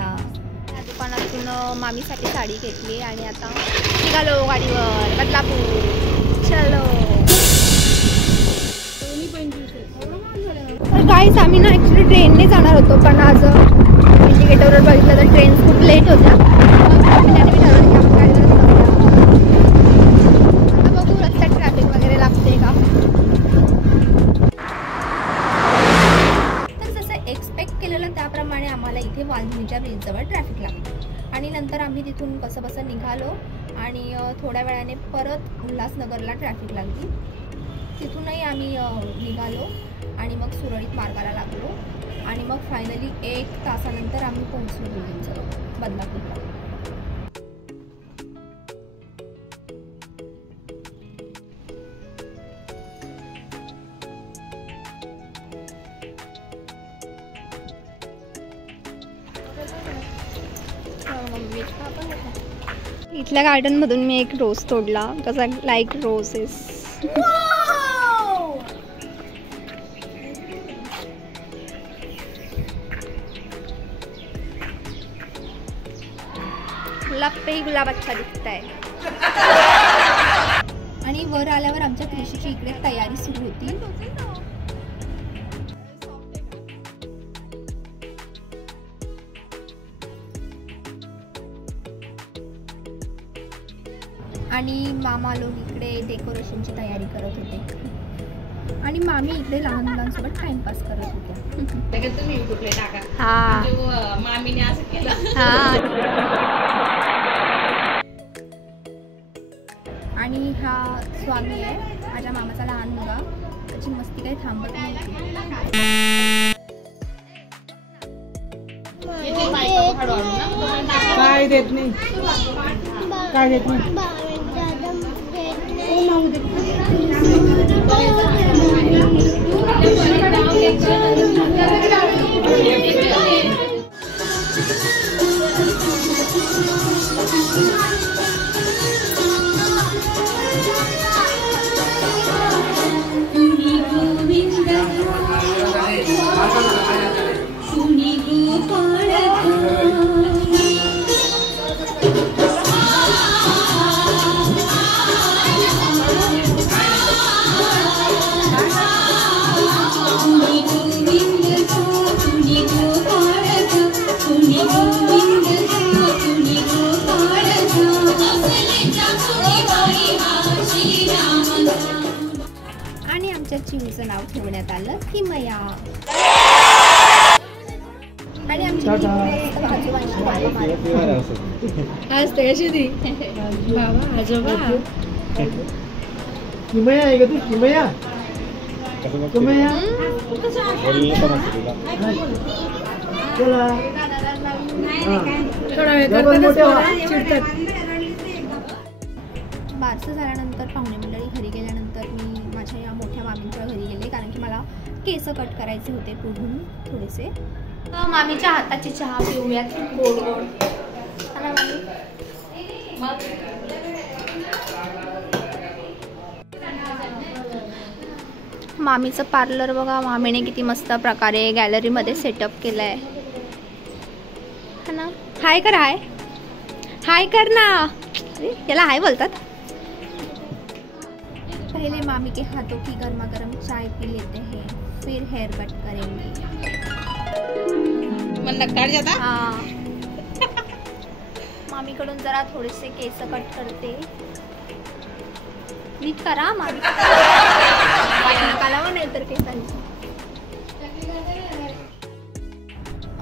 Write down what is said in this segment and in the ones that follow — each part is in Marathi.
मला. या दुकानातून मामीसाठी साडी घेतली आणि आता निघालो गाडीवर बदलापूर. चलो. तर गाईस आम्ही ना ॲक्च्युली ट्रेनने जाणार होतो, पण आज इंडिकेटरवर बघितलं तर ट्रेन खूप लेट होत्या. त्याने मी ठरवलं की आपण गाडीवर जाऊया. आता बघू रस्त्यात ट्रॅफिक वगैरे लागते का. तर जसं एक्सपेक्ट केलेलं त्याप्रमाणे आम्हाला इथे वालमीच्या ब्रिजजवळ ट्रॅफिक लागलं आणि नंतर आम्ही तिथून कसं बसं निघालो आणि थोड्या वेळाने परत उल्हासनगरला ट्रॅफिक लागली. तिथूनही आम्ही निघालो आणि मग सुरळीत मार्गाला लागलो आणि मग फायनली 1 तासानंतर आम्ही पोहोचलो बदलापूरला. इथल्या गार्डनमधून मी एक रोज तोडला. कसा लाईक रोजेस. गुलाब पे गुलाब अच्छा दिसताय. आणि वर आल्यावर आमच्या कृषीची इकडे तयारी सुरू होती. आणि मामा लोक इकडे डेकोरेशनची तयारी करत होते आणि मामी इकडे लहान मुलांसोबत टाइमपास करत होते. तुम्ही कुठले टाका. हा मामीने असं केलं. आणि हा स्वामी आहे माझ्या मामाचा लहान मुलगा. त्याची मस्ती काही थांबत नाही. काय देत नाही, काय देत नाही. आणि आमच्या चिवचं नाव ठेवण्यात आलं किमया. आणि आमची असते कशी ती बाबा आजोबा. किमया आहे का तू? किमया किमया चला. थोडा वेळ करतात चिडतात. बारसं झाल्यानंतर पाहुणे मंडळी घरी गेल्यानंतर मी माझ्या या मोठ्या मामींच्या घरी गेले कारण की मला केस कट करायचे होते पुढून थोडेसे. मामीच्या हाताची चहा पिऊयात गोड गोड. मामीचं पार्लर बघा. मामीने किती मस्त प्रकारे गॅलरीमध्ये सेटअप केलंय है ना. हाय कर. हाय हाय कर ना. याला हाय बोलतात. पहले मामी के हाथों की गर्मा गर्म चाय पी लेते हैं, फिर हेयर कट करेंगे. हाँ मामी कडून जरा थोडेसे केस कट करते. नीट करा मामी. कालावा नाही तर केसांची.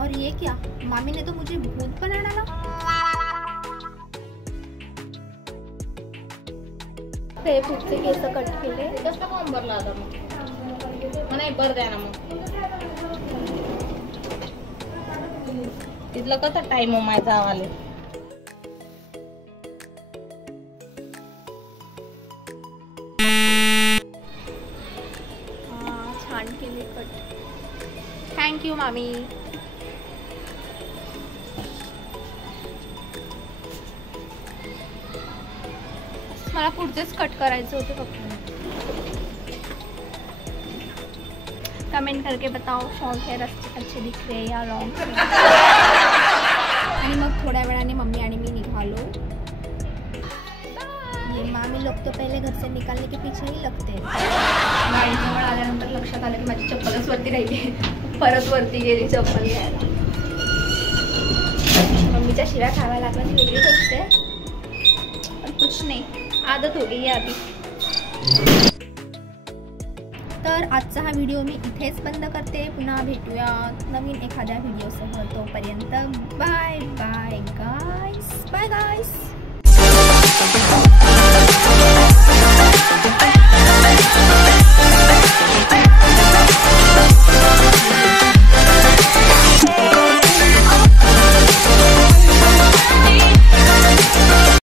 और ये क्या, मामी ने तो मुझे भूत बना डाला. ते पुढचे केस कट केले. कसं फॉर्म भरला आता मग नाही भर द्या ना. मग तिथलं कसं टाइम मायचा आवाले. छान केले कट. थँक्यू मामी. मला पुढचेच कट करायचे होते फक्त. कमेंट करके बताओ शॉर्ट हेयर अच्छे दिख रहे हैं या लॉन्ग. निकालने के पीछे ही लगते हैं. गाडीजवळ आल्यानंतर लक्षात आलं की माझी चप्पलच वरती राहिली. परत वरती गेली चप्पल घ्यायला. मम्मीच्या शिव्या खाव्या लागल्या ती वेगळी गोष्ट आहे, पण कुछ नाही, आदत हो गई है अभी. तर आजचा हा व्हिडिओ मी इथेच बंद करते. पुन्हा भेटूया नवीन एखाद्या व्हिडिओसह. तोपर्यंत बाय बाय गाईस. बाय गाईस.